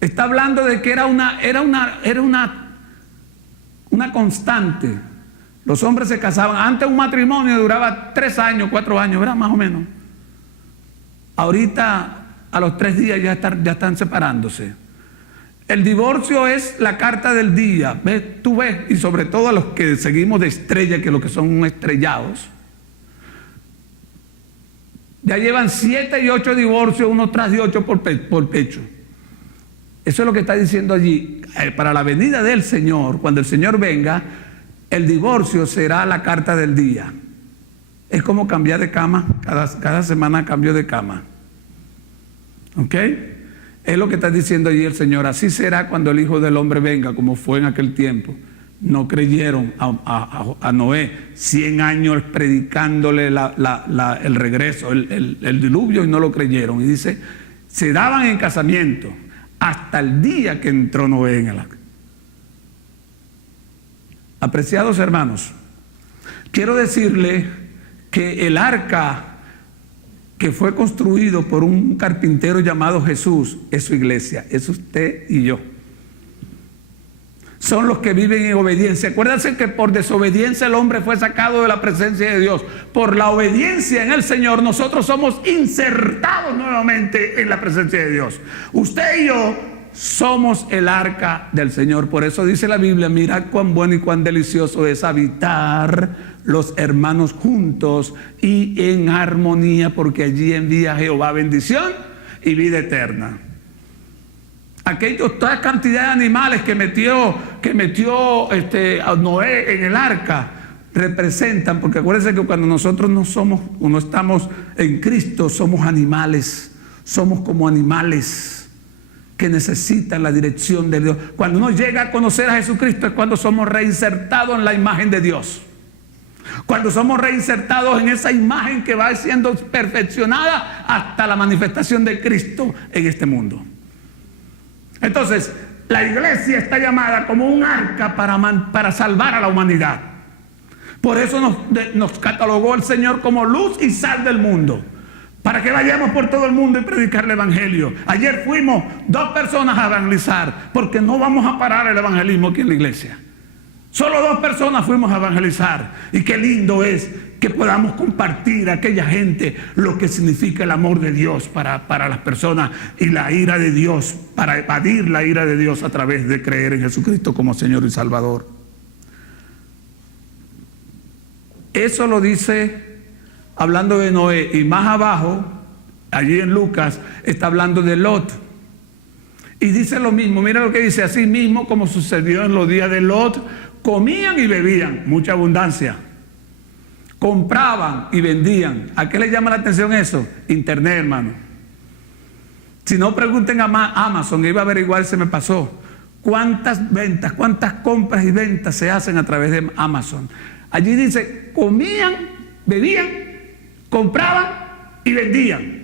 Está hablando de que era una constante. Los hombres se casaban. Antes un matrimonio duraba 3 años, 4 años, ¿verdad? Más o menos. Ahorita a los 3 días ya están separándose. El divorcio es la carta del día. ¿Ves? Tú ves, y sobre todo a los que seguimos de estrella, que los que son estrellados, ya llevan 7 y 8 divorcios, uno tras de 8 por pecho. Eso es lo que está diciendo allí. Para la venida del Señor, cuando el Señor venga, el divorcio será la carta del día. Es como cambiar de cama, cada semana cambio de cama. ¿Ok? Es lo que está diciendo allí el Señor. Así será cuando el Hijo del Hombre venga, como fue en aquel tiempo. No creyeron a Noé 100 años predicándole el regreso, el diluvio, y no lo creyeron. Y dice, se daban en casamiento hasta el día que entró Noé en el arca. Apreciados hermanos, quiero decirle que el arca que fue construido por un carpintero llamado Jesús es su iglesia, es usted y yo. Son los que viven en obediencia. Acuérdense que por desobediencia el hombre fue sacado de la presencia de Dios. Por la obediencia en el Señor nosotros somos insertados nuevamente en la presencia de Dios. Usted y yo somos el arca del Señor. Por eso dice la Biblia, mirad cuán bueno y cuán delicioso es habitar los hermanos juntos y en armonía, porque allí envía Jehová bendición y vida eterna. Toda cantidad de animales que metió a Noé en el arca representan, porque acuérdense que cuando nosotros no estamos en Cristo, somos animales, somos como animales que necesitan la dirección de Dios. Cuando uno llega a conocer a Jesucristo es cuando somos reinsertados en la imagen de Dios. Cuando somos reinsertados en esa imagen que va siendo perfeccionada hasta la manifestación de Cristo en este mundo. Entonces, la iglesia está llamada como un arca para salvar a la humanidad. Por eso nos catalogó el Señor como luz y sal del mundo, para que vayamos por todo el mundo y predicar el evangelio. Ayer fuimos 2 personas a evangelizar, porque no vamos a parar el evangelismo aquí en la iglesia. Solo 2 personas fuimos a evangelizar. Y qué lindo es que podamos compartir a aquella gente lo que significa el amor de Dios para las personas, y la ira de Dios, para evadir la ira de Dios a través de creer en Jesucristo como Señor y Salvador. Eso lo dice hablando de Noé, y más abajo, allí en Lucas, está hablando de Lot. Y dice lo mismo, mira lo que dice: así mismo como sucedió en los días de Lot, comían y bebían, mucha abundancia. Compraban y vendían. ¿A qué le llama la atención eso? Internet, hermano. Si no, pregunten a Amazon, iba a averiguar, se me pasó. ¿Cuántas ventas, cuántas compras y ventas se hacen a través de Amazon? Allí dice, comían, bebían, compraban y vendían.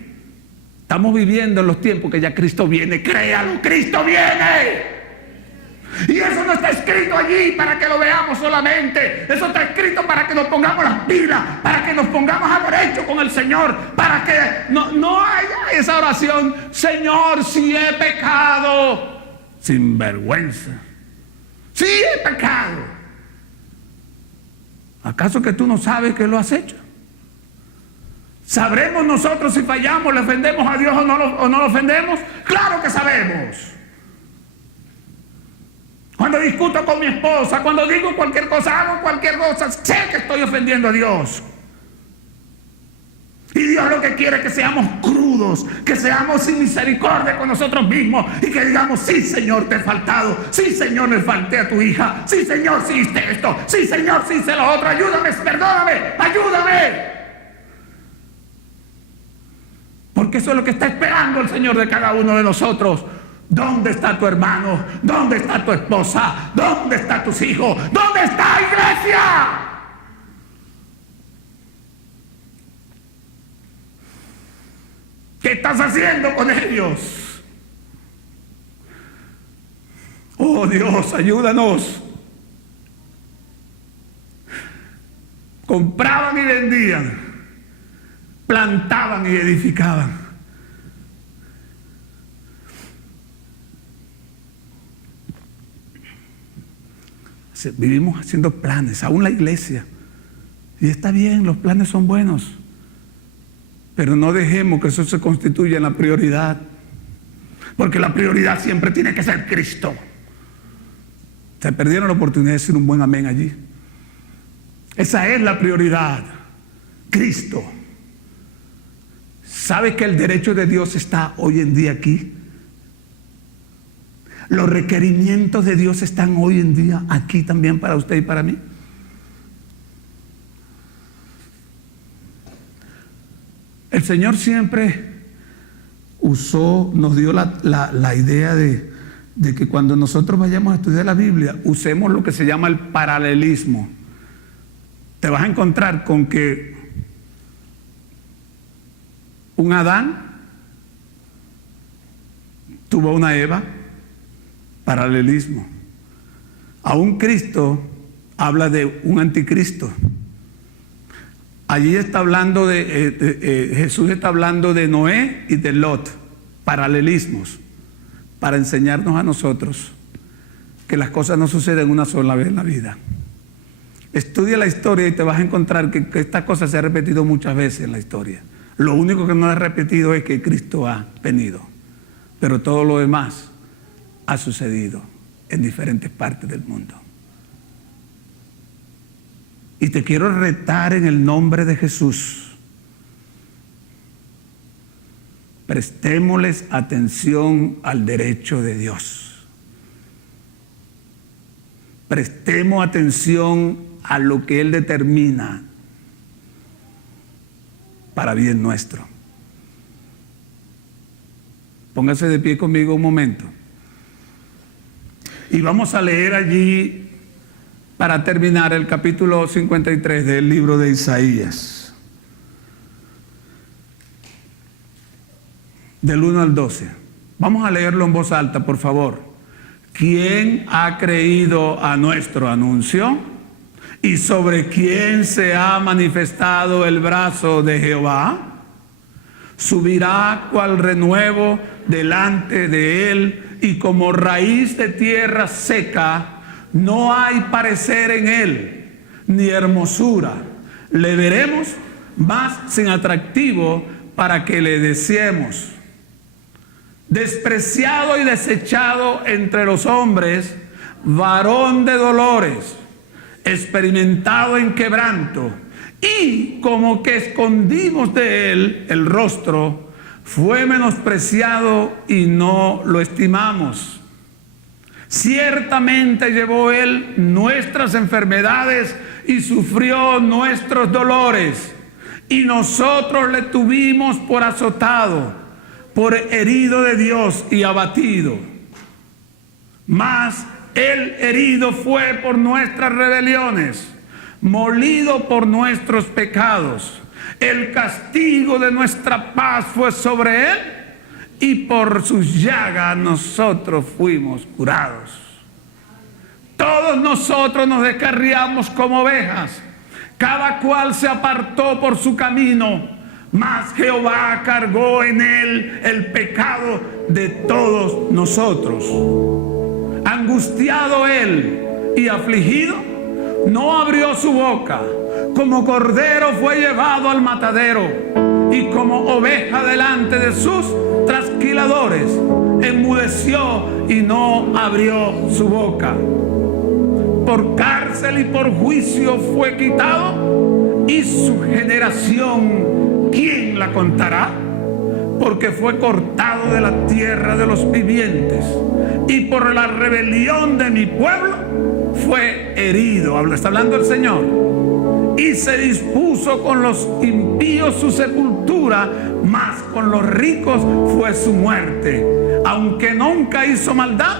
Estamos viviendo en los tiempos que ya Cristo viene. Créalo, Cristo viene. Y eso no está escrito allí para que lo veamos solamente. Eso está escrito para que nos pongamos las pilas, para que nos pongamos a derecho con el Señor, para que no haya esa oración: Señor, si he pecado. Sin vergüenza. Sí he pecado. ¿Acaso que tú no sabes que lo has hecho? ¿Sabremos nosotros si fallamos, le ofendemos a Dios o no lo ofendemos? Claro que sabemos. cuando discuto con mi esposa, cuando digo cualquier cosa, hago cualquier cosa, sé que estoy ofendiendo a Dios. Y Dios lo que quiere es que seamos crudos, que seamos sin misericordia con nosotros mismos y que digamos: sí, Señor, te he faltado, sí, Señor, le falté a tu hija, sí, Señor, sí hice esto, sí, Señor, sí hice lo otro, ayúdame, perdóname, ayúdame. Porque eso es lo que está esperando el Señor de cada uno de nosotros. ¿Dónde está tu hermano? ¿Dónde está tu esposa? ¿Dónde están tus hijos? ¿Dónde está la iglesia? ¿Qué estás haciendo con ellos? Oh Dios, ayúdanos. Compraban y vendían, plantaban y edificaban. Vivimos haciendo planes, aún la iglesia. Y está bien, los planes son buenos. Pero no dejemos que eso se constituya en la prioridad. Porque la prioridad siempre tiene que ser Cristo. Se perdieron la oportunidad de decir un buen amén allí. Esa es la prioridad. Cristo. ¿Sabe que el derecho de Dios está hoy en día aquí? Los requerimientos de Dios están hoy en día aquí también para usted y para mí. El Señor siempre nos dio la idea de que cuando nosotros vayamos a estudiar la Biblia, usemos lo que se llama el paralelismo. Te vas a encontrar con que un Adán tuvo una Eva, paralelismo. A un Cristo habla de un anticristo. Allí está hablando Jesús está hablando de Noé y de Lot, paralelismos, para enseñarnos a nosotros que las cosas no suceden una sola vez en la vida. Estudia la historia y te vas a encontrar que esta cosa se ha repetido muchas veces en la historia. Lo único que no ha repetido es que Cristo ha venido, pero todo lo demás ha sucedido en diferentes partes del mundo. Y te quiero retar en el nombre de Jesús. Prestémosles atención al derecho de Dios. Prestemos atención a lo que Él determina para bien nuestro. Póngase de pie conmigo un momento. Y vamos a leer allí, para terminar, el capítulo 53 del libro de Isaías, del 1 al 12. Vamos a leerlo en voz alta, por favor. ¿Quién ha creído a nuestro anuncio? ¿Y sobre quién se ha manifestado el brazo de Jehová? Subirá cual renuevo delante de él, y como raíz de tierra seca, no hay parecer en él, ni hermosura. Le veremos más sin atractivo para que le deseemos. Despreciado y desechado entre los hombres, varón de dolores, experimentado en quebranto, y como que escondimos de él el rostro, fue menospreciado y no lo estimamos. Ciertamente llevó él nuestras enfermedades y sufrió nuestros dolores, y nosotros le tuvimos por azotado, por herido de Dios y abatido. Mas él herido fue por nuestras rebeliones, molido por nuestros pecados. El castigo de nuestra paz fue sobre él, y por sus llagas nosotros fuimos curados. Todos nosotros nos descarriamos como ovejas, cada cual se apartó por su camino, mas Jehová cargó en él el pecado de todos nosotros. Angustiado él y afligido, no abrió su boca. Como cordero fue llevado al matadero, y como oveja delante de sus trasquiladores, enmudeció y no abrió su boca. Por cárcel y por juicio fue quitado, y su generación, ¿quién la contará? Porque fue cortado de la tierra de los vivientes, y por la rebelión de mi pueblo fue herido. Está hablando el Señor. Y se dispuso con los impíos su sepultura, mas con los ricos fue su muerte, aunque nunca hizo maldad,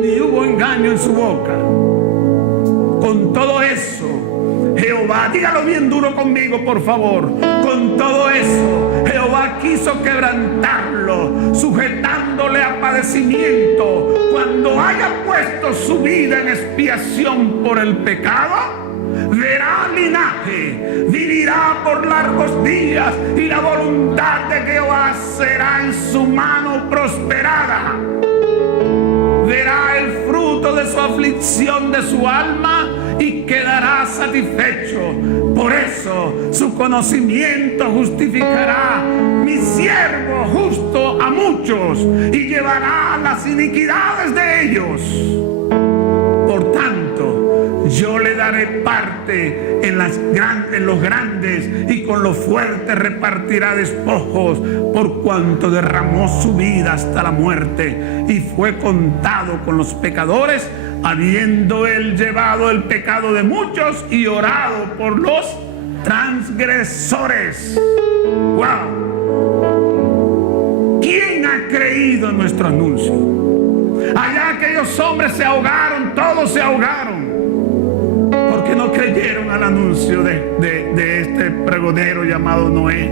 ni hubo engaño en su boca. Con todo eso, Jehová, dígalo bien duro conmigo, por favor. Con todo eso, Jehová quiso quebrantarlo, sujetándole a padecimiento. Cuando haya puesto su vida en expiación por el pecado, verá linaje, vivirá por largos días, y la voluntad de Jehová será en su mano prosperada. Verá el fruto de su aflicción de su alma y quedará satisfecho. Por eso su conocimiento justificará mi siervo justo a muchos, y llevará las iniquidades de ellos. Por tanto, yo le daré parte en los grandes, y con los fuertes repartirá despojos, por cuanto derramó su vida hasta la muerte y fue contado con los pecadores, habiendo él llevado el pecado de muchos y orado por los transgresores. ¡Wow! ¿Quién ha creído en nuestro anuncio? Allá aquellos hombres se ahogaron, todos se ahogaron, porque no creyeron al anuncio de este pregonero llamado Noé.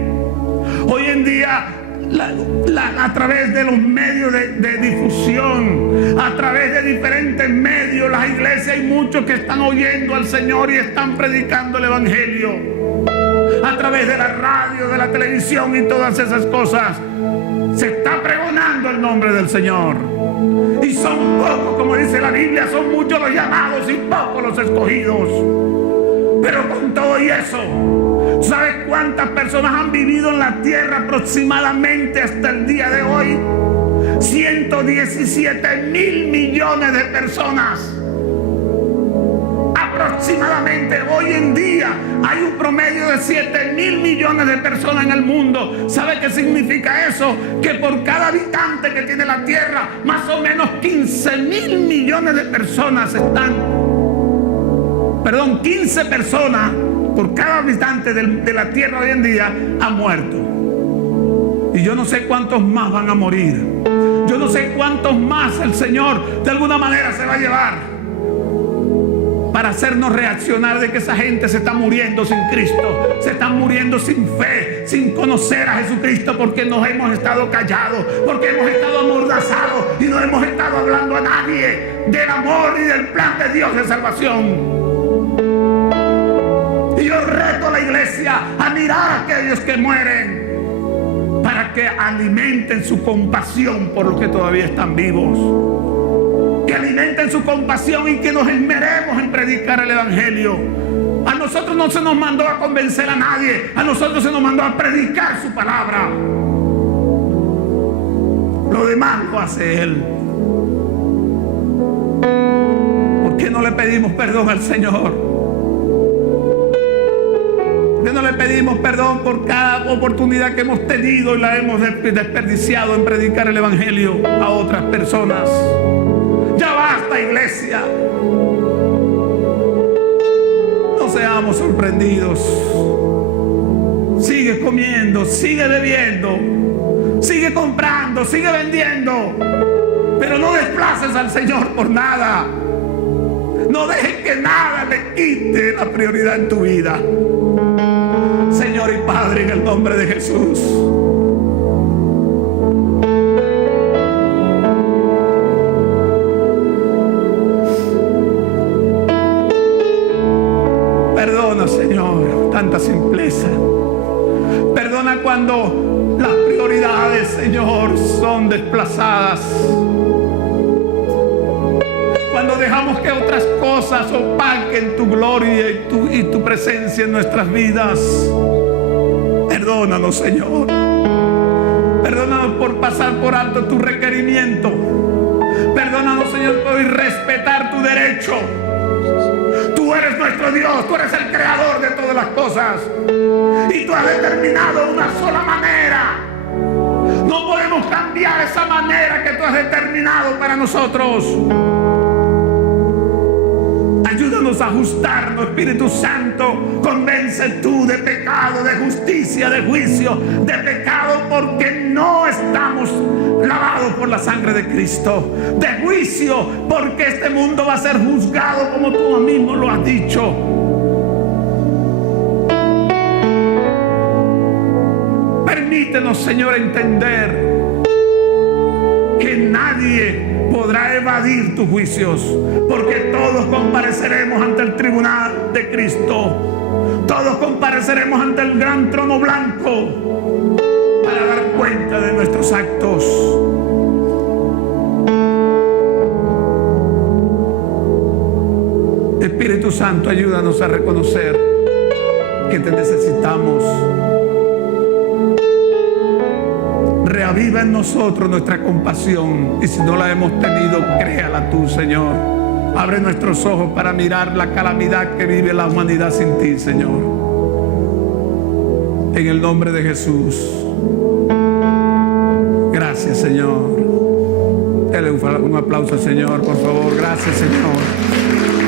Hoy en día, a través de los medios de difusión, a través de diferentes medios, las iglesias, hay muchos que están oyendo al Señor y están predicando el Evangelio. A través de la radio, de la televisión y todas esas cosas, se está pregonando el nombre del Señor. Y son pocos, como dice la Biblia, son muchos los llamados y pocos los escogidos. Pero con todo y eso, ¿sabes cuántas personas han vivido en la tierra aproximadamente hasta el día de hoy? 117,000 millones de personas. Aproximadamente hoy en día hay un promedio de 7,000 millones de personas en el mundo. ¿Sabe qué significa eso? Que por cada habitante que tiene la tierra, más o menos 15,000 millones de personas 15 personas por cada habitante de la tierra hoy en día han muerto. Y yo no sé cuántos más van a morir. Yo no sé cuántos más el Señor de alguna manera se va a llevar para hacernos reaccionar de que esa gente se está muriendo sin Cristo, se están muriendo sin fe, sin conocer a Jesucristo, porque nos hemos estado callados, porque hemos estado amordazados y no hemos estado hablando a nadie del amor y del plan de Dios de salvación. Y yo reto a la iglesia a mirar a aquellos que mueren, para que alimenten su compasión por los que todavía están vivos. Que alimenten su compasión y que nos esmeremos en predicar el Evangelio. A nosotros no se nos mandó a convencer a nadie, a nosotros se nos mandó a predicar su palabra. Lo demás lo hace Él. ¿Por qué no le pedimos perdón al Señor? ¿Por qué no le pedimos perdón por cada oportunidad que hemos tenido y la hemos desperdiciado en predicar el Evangelio a otras personas? Ya basta, iglesia. No seamos sorprendidos. Sigue comiendo, sigue bebiendo, sigue comprando, sigue vendiendo, pero no desplaces al Señor por nada. No dejes que nada le quite la prioridad en tu vida. Señor y Padre, en el nombre de Jesús, perdona, Señor, tanta simpleza. Perdona cuando las prioridades, Señor, son desplazadas. Cuando dejamos que otras cosas opaquen tu gloria y tu presencia en nuestras vidas. Perdónanos, Señor. Perdónanos por pasar por alto tu requerimiento. Perdónanos, Señor, por respetar tu derecho. Tú eres nuestro Dios, tú eres el creador de todas las cosas. Y tú has determinado una sola manera. No podemos cambiar esa manera que tú has determinado para nosotros. Ayúdanos a ajustarnos, Espíritu Santo. Convence tú de pecado, de justicia, de juicio, de pecado, porque no estamos lavados por la sangre de Cristo. De juicio, porque este mundo va a ser juzgado como tú mismo lo has dicho. Permítenos, Señor, entender que nadie podrá evadir tus juicios, porque todos compareceremos ante el tribunal de Cristo. Todos compareceremos ante el gran trono blanco para dar cuenta de nuestros actos. Espíritu Santo, ayúdanos a reconocer que te necesitamos. Reaviva en nosotros nuestra compasión, y si no la hemos tenido, créala tú, Señor. Abre nuestros ojos para mirar la calamidad que vive la humanidad sin ti, Señor. En el nombre de Jesús. Gracias, Señor. Dale un aplauso al Señor, por favor. Gracias, Señor.